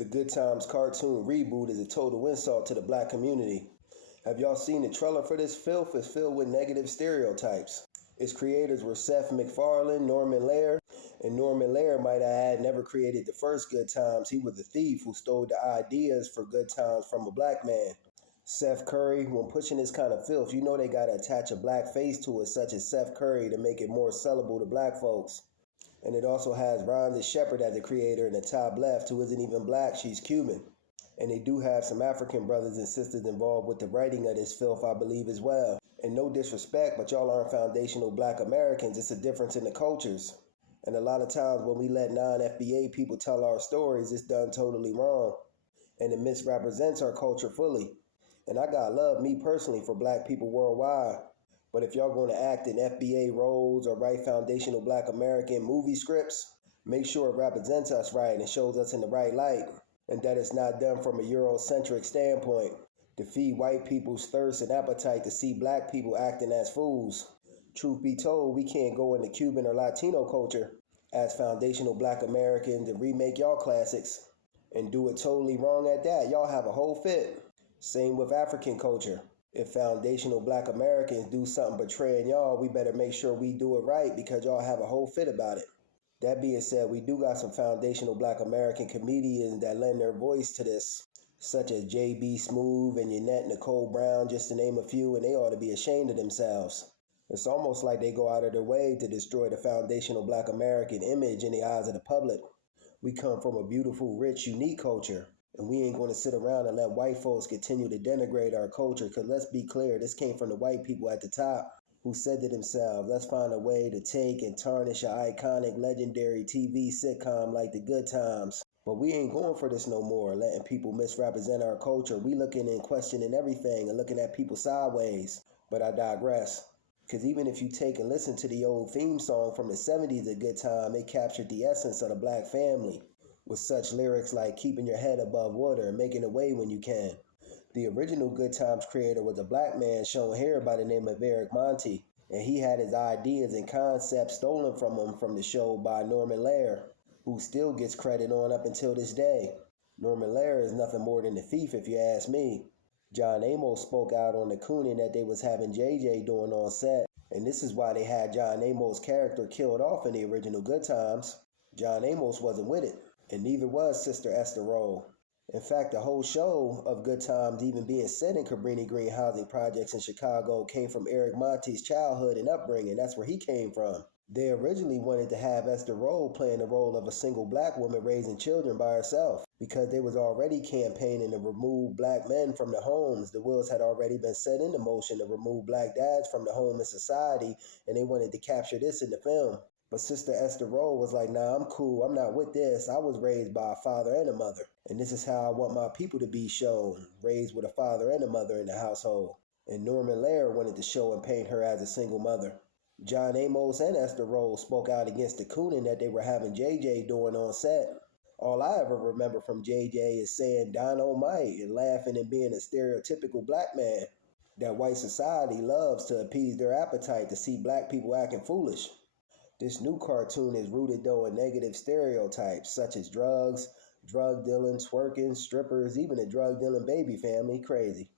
The Good Times cartoon reboot is a total insult to the black community. Have y'all seen the trailer for this filth? It's filled with negative stereotypes. Its creators were Seth MacFarlane, Norman Lear, and Norman Lear, might I add, never created the first Good Times. He was the thief who stole the ideas for Good Times from a black man. Seth Curry, when pushing this kind of filth, you know they gotta attach a black face to it, such as Seth Curry, to make it more sellable to black folks. And it also has Rhonda Shepherd as the creator in the top left, who isn't even black, she's Cuban. And they do have some African brothers and sisters involved with the writing of this filth, I believe, as well. And no disrespect, but y'all aren't foundational black Americans. It's a difference in the cultures. And a lot of times when we let non-FBA people tell our stories, it's done totally wrong. And it misrepresents our culture fully. And I got love, me personally, for black people worldwide. But if y'all going to act in FBA roles or write foundational black American movie scripts, make sure it represents us right and shows us in the right light, and that it's not done from a Eurocentric standpoint to feed white people's thirst and appetite to see black people acting as fools. Truth be told, we can't go into Cuban or Latino culture as foundational black Americans and remake y'all classics and do it totally wrong at that. Y'all have a whole fit. Same with African culture. If foundational black Americans do something betraying y'all, we better make sure we do it right because y'all have a whole fit about it. That being said, we do got some foundational black American comedians that lend their voice to this, such as J.B. Smoove and Yannette Nicole Brown, just to name a few, and they ought to be ashamed of themselves. It's almost like they go out of their way to destroy the foundational black American image in the eyes of the public. We come from a beautiful, rich, unique culture. And we ain't going to sit around and let white folks continue to denigrate our culture, because let's be clear, this came from the white people at the top who said to themselves, let's find a way to take and tarnish an iconic, legendary TV sitcom like The Good Times. But we ain't going for this no more, letting people misrepresent our culture. We looking and questioning everything and looking at people sideways. But I digress. Because even if you take and listen to the old theme song from the 70s, A Good Time, it captured the essence of the black family, with such lyrics like keeping your head above water and making a way when you can. The original Good Times creator was a black man shown here by the name of Eric Monty, and he had his ideas and concepts stolen from him from the show by Norman Lear, who still gets credit on up until this day. Norman Lear is nothing more than a thief if you ask me. John Amos spoke out on the cooning that they was having JJ doing on set, and this is why they had John Amos' character killed off in the original Good Times. John Amos wasn't with it. And neither was Sister Esther Roll. In fact, the whole show of Good Times even being set in Cabrini Green housing projects in Chicago came from Eric Monty's childhood and upbringing. That's where he came from. They originally wanted to have Esther Roll playing the role of a single black woman raising children by herself because they was already campaigning to remove black men from the homes. The wheels had already been set into motion to remove black dads from the home and society, and they wanted to capture this in the film. But Sister Esther Roll was like, nah, I'm cool. I'm not with this. I was raised by a father and a mother. And this is how I want my people to be shown, raised with a father and a mother in the household. And Norman Lear wanted to show and paint her as a single mother. John Amos and Esther Roll spoke out against the cooning that they were having JJ doing on set. All I ever remember from JJ is saying dynamite and laughing and being a stereotypical black man that white society loves to appease their appetite to see black people acting foolish. This new cartoon is rooted, though, in negative stereotypes, such as drugs, drug dealing, twerking, strippers, even a drug dealing baby family. Crazy.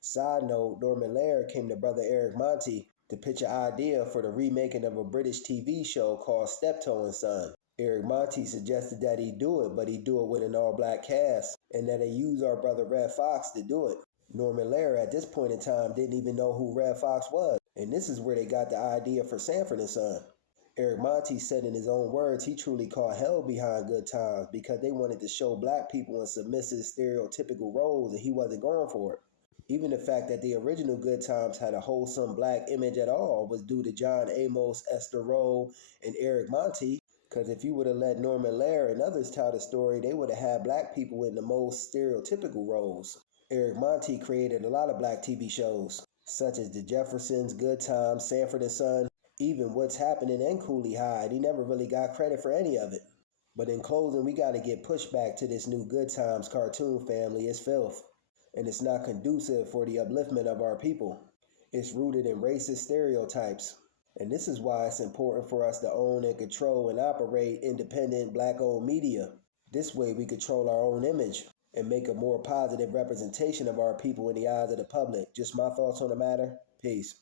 Side note, Norman Lear came to brother Eric Monty to pitch an idea for the remaking of a British TV show called Steptoe and Son. Eric Monty suggested that he do it, but he do it with an all-black cast, and that they use our brother Red Fox to do it. Norman Lear, at this point in time, didn't even know who Red Fox was, and this is where they got the idea for Sanford and Son. Eric Monty said in his own words he truly caught hell behind Good Times because they wanted to show black people in submissive stereotypical roles and he wasn't going for it. Even the fact that the original Good Times had a wholesome black image at all was due to John Amos, Esther Roll, and Eric Monty, because if you would have let Norman Lear and others tell the story, they would have had black people in the most stereotypical roles. Eric Monty created a lot of black TV shows, such as The Jeffersons, Good Times, Sanford and Son, even What's Happening and Cooley High. He never really got credit for any of it. But in closing, we got to get pushback to this new Good Times cartoon family. It's filth. And it's not conducive for the upliftment of our people. It's rooted in racist stereotypes. And this is why it's important for us to own and control and operate independent black-owned media. This way we control our own image and make a more positive representation of our people in the eyes of the public. Just my thoughts on the matter. Peace.